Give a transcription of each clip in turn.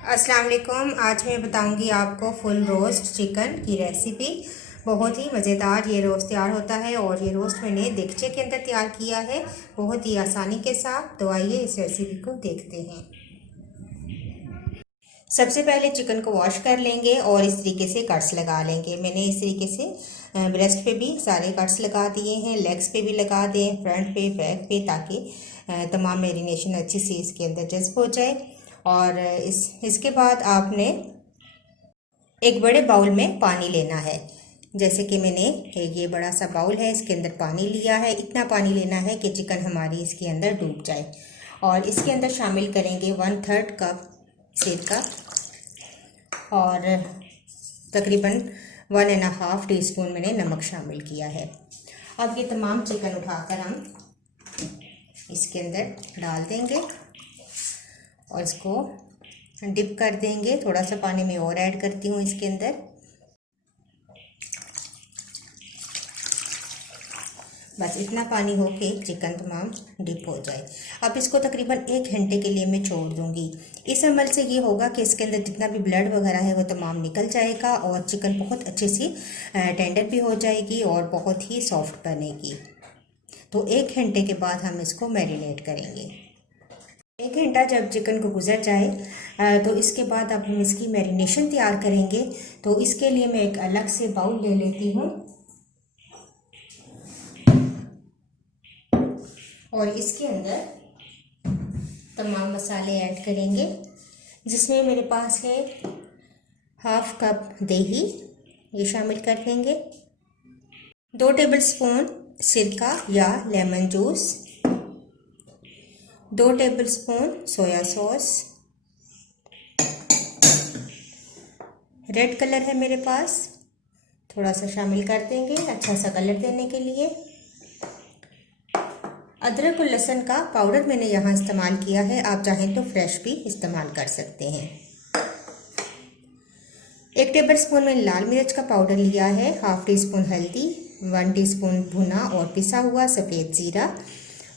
अस्सलाम वालेकुम। आज मैं बताऊंगी आपको फुल रोस्ट चिकन की रेसिपी। बहुत ही मज़ेदार ये रोस्ट तैयार होता है और ये रोस्ट मैंने देगचे के अंदर तैयार किया है बहुत ही आसानी के साथ। तो आइए इस रेसिपी को देखते हैं। सबसे पहले चिकन को वॉश कर लेंगे और इस तरीके से कट्स लगा लेंगे। मैंने इस तरीके से ब्रेस्ट पे भी सारे कट्स लगा दिए हैं, लेग्स पे भी लगा दें, फ्रंट पे, बैक पे, ताकि तमाम मैरिनेशन अच्छी सी इसके अंदर जज्ब हो जाए। और इसके बाद आपने एक बड़े बाउल में पानी लेना है। जैसे कि मैंने ये बड़ा सा बाउल है, इसके अंदर पानी लिया है। इतना पानी लेना है कि चिकन हमारी इसके अंदर डूब जाए। और इसके अंदर शामिल करेंगे 1/3 कप सिरका और तकरीबन 1.5 टीस्पून मैंने नमक शामिल किया है। अब ये तमाम चिकन उठाकर हम इसके अंदर डाल देंगे और इसको डिप कर देंगे। थोड़ा सा पानी में और ऐड करती हूँ इसके अंदर। बस इतना पानी हो के चिकन तमाम डिप हो जाए। अब इसको तकरीबन 1 घंटे के लिए मैं छोड़ दूँगी। इस अमल से ये होगा कि इसके अंदर जितना भी ब्लड वगैरह है वो तमाम निकल जाएगा और चिकन बहुत अच्छी सी टेंडर भी हो जाएगी और बहुत ही सॉफ्ट बनेगी। तो 1 घंटे के बाद हम इसको मैरिनेट करेंगे। 1 घंटा जब चिकन को गुजर जाए तो इसके बाद अब हम इसकी मैरिनेशन तैयार करेंगे। तो इसके लिए मैं एक अलग से बाउल ले लेती हूँ और इसके अंदर तमाम मसाले ऐड करेंगे, जिसमें मेरे पास है 1/2 कप दही, ये शामिल कर देंगे। 2 टेबलस्पून सिरका या lemon juice, 2 tablespoon soya sauce, red colour है मेरे पास, थोड़ा सा शामिल कर देंगे अच्छा सा कलर देने के लिए। अदरक और लहसुन का पाउडर मैंने यहाँ इस्तेमाल किया है, आप चाहें तो फ्रेश भी इस्तेमाल कर सकते हैं। 1 टेबलस्पून मैंने लाल मिर्च का पाउडर लिया है, 1/2 टीस्पून हल्दी, 1 टीस्पून भुना और पिसा हुआ सफ़ेद ज़ीरा,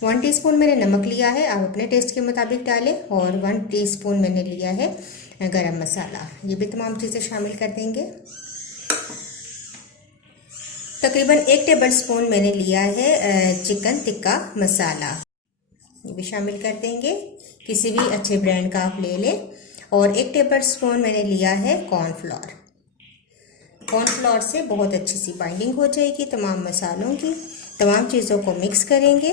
1 टीस्पून मैंने नमक लिया है, आप अपने टेस्ट के मुताबिक डालें, और 1 टीस्पून मैंने लिया है गरम मसाला। ये भी तमाम चीज़ें शामिल कर देंगे। तकरीबन 1 टेबलस्पून मैंने लिया है चिकन टिक्का मसाला, ये भी शामिल कर देंगे। किसी भी अच्छे ब्रांड का आप ले लें। और 1 टेबलस्पून मैंने लिया है कॉर्नफ्लोर। कॉर्नफ्लोर से बहुत अच्छी सी बाइंडिंग हो जाएगी तमाम मसालों की। तमाम चीज़ों को मिक्स करेंगे।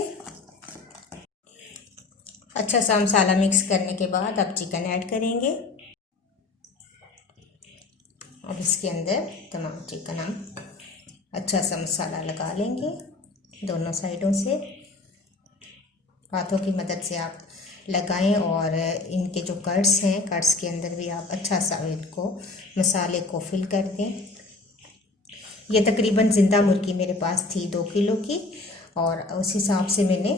अच्छा सा मसाला मिक्स करने के बाद अब चिकन ऐड करेंगे। अब इसके अंदर तमाम चिकन हम अच्छा सा मसाला लगा लेंगे दोनों साइडों से। हाथों की मदद से आप लगाएं और इनके जो कट्स हैं, कट्स के अंदर भी आप अच्छा सा इनको मसाले को फिल कर दें। ये तकरीबन ज़िंदा मुर्गी मेरे पास थी 2 किलो की और उस हिसाब से मैंने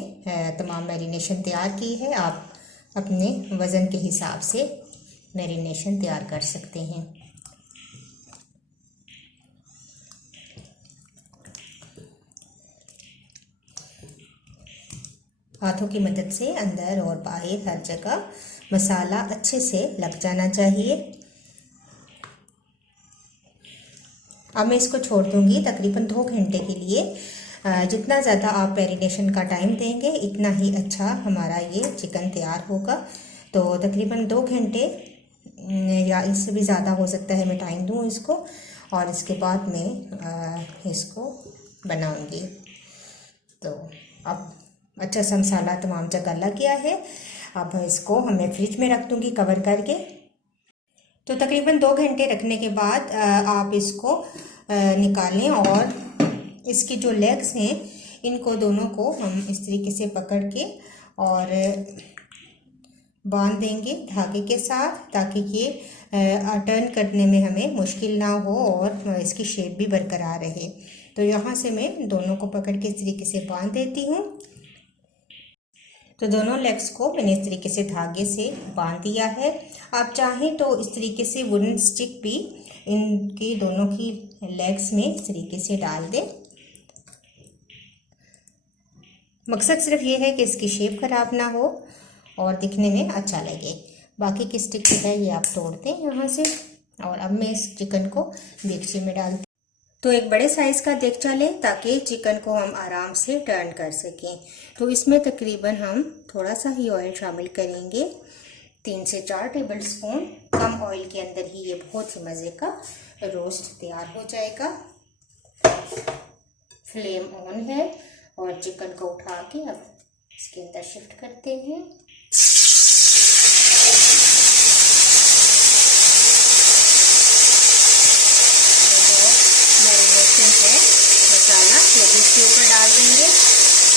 तमाम मैरिनेशन तैयार की है। आप अपने वज़न के हिसाब से मैरिनेशन तैयार कर सकते हैं। हाथों की मदद से अंदर और बाहर हर जगह मसाला अच्छे से लग जाना चाहिए। अब मैं इसको छोड़ दूंगी तकरीबन 2 घंटे के लिए। जितना ज़्यादा आप मैरिनेशन का टाइम देंगे इतना ही अच्छा हमारा ये चिकन तैयार होगा। तो तकरीबन 2 घंटे या इससे भी ज़्यादा हो सकता है मैं टाइम दूँ इसको, और इसके बाद मैं इसको बनाऊंगी। तो अब अच्छा सा मसाला तमाम जगह लग गया है। अब इसको हमें फ्रिज में रख दूंगी कवर करके। तो तकरीबन 2 घंटे रखने के बाद आप इसको निकालें और इसकी जो लेग्स हैं इनको दोनों को हम इस तरीके से पकड़ के और बांध देंगे धागे के साथ, ताकि ये टर्न करने में हमें मुश्किल ना हो और इसकी शेप भी बरकरार रहे। तो यहाँ से मैं दोनों को पकड़ के इस तरीके से बांध देती हूँ। तो दोनों लेग्स को मैंने इस तरीके से धागे से बांध दिया है। आप चाहें तो इस तरीके से वुडन स्टिक भी इनकी दोनों की लेग्स में इस तरीके से डाल दें। मकसद सिर्फ ये है कि इसकी शेप ख़राब ना हो और दिखने में अच्छा लगे। बाकी की स्टिक जो है ये आप तोड़ दें यहाँ से। और अब मैं इस चिकन को देगची में डाल, तो एक बड़े साइज़ का देगचा लें ताकि चिकन को हम आराम से टर्न कर सकें। तो इसमें तकरीबन हम थोड़ा सा ही ऑयल शामिल करेंगे, 3 से 4 टेबल स्पून। कम ऑयल के अंदर ही ये बहुत ही मज़े का रोस्ट तैयार हो जाएगा। फ्लेम ऑन है और चिकन को उठा के अब इसके अंदर शिफ्ट करते हैं। मैरिनेशन है मसाला ये भी इसके ऊपर डाल देंगे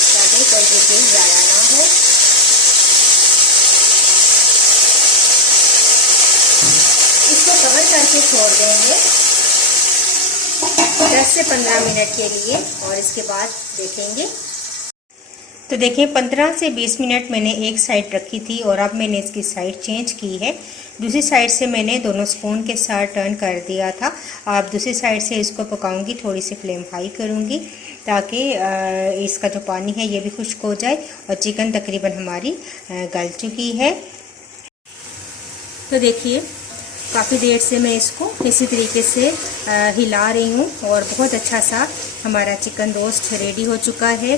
ताकि कोई भी चीज़ ज़्यादा ना हो। इसको कवर करके छोड़ देंगे 10 से 15 मिनट के लिए और इसके बाद देखेंगे। तो देखिए 15 से 20 मिनट मैंने एक साइड रखी थी और अब मैंने इसकी साइड चेंज की है। दूसरी साइड से मैंने दोनों स्पून के साथ टर्न कर दिया था। आप दूसरी साइड से इसको पकाऊंगी, थोड़ी सी फ्लेम हाई करूंगी ताकि इसका जो पानी है ये भी खुश्क हो जाए और चिकन तकरीबन हमारी गल चुकी है। तो देखिए काफ़ी देर से मैं इसको इसी तरीके से हिला रही हूँ और बहुत अच्छा सा हमारा चिकन रोस्ट रेडी हो चुका है।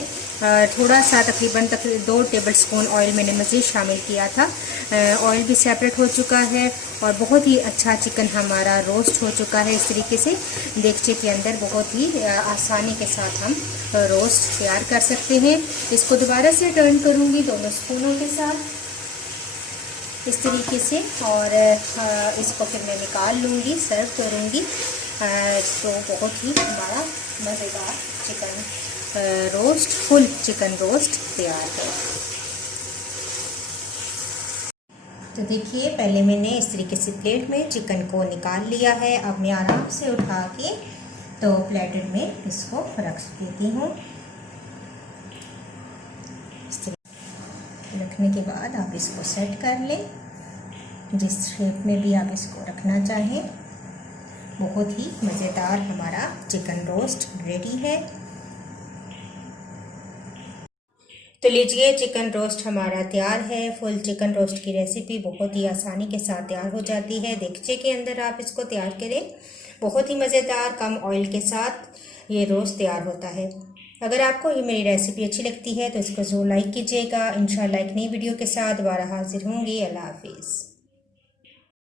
थोड़ा सा तकरीबन 2 टेबल स्पून ऑयल मैंने मज़ीद शामिल किया था। ऑयल भी सेपरेट हो चुका है और बहुत ही अच्छा चिकन हमारा रोस्ट हो चुका है। इस तरीके से देगचे के अंदर बहुत ही आसानी के साथ हम रोस्ट तैयार कर सकते हैं। इसको दोबारा से टर्न करूँगी दोनों स्पूनों के साथ इस तरीके से और इसको फिर मैं निकाल लूँगी, सर्व करूँगी। तो बहुत ही हमारा मज़ेदार chicken roast, full chicken roast तैयार है। तो देखिए पहले मैंने इस तरीके से प्लेट में चिकन को निकाल लिया है। अब मैं आराम से उठा के तो प्लेटर में इसको रख देती हूँ। रखने के बाद आप इसको सेट कर लें जिस शेप में भी आप इसको रखना चाहें। बहुत ही मज़ेदार हमारा चिकन रोस्ट रेडी है। तो लीजिए चिकन रोस्ट हमारा तैयार है। फुल चिकन रोस्ट की रेसिपी बहुत ही आसानी के साथ तैयार हो जाती है। देगचे के अंदर आप इसको तैयार करें, बहुत ही मज़ेदार कम ऑयल के साथ ये रोस्ट तैयार होता है। अगर आपको ये मेरी रेसिपी अच्छी लगती है तो इसको ज़रूर लाइक कीजिएगा। इंशाल्लाह एक नई वीडियो के साथ दोबारा हाजिर होंगी। अल्लाह हाफिज़।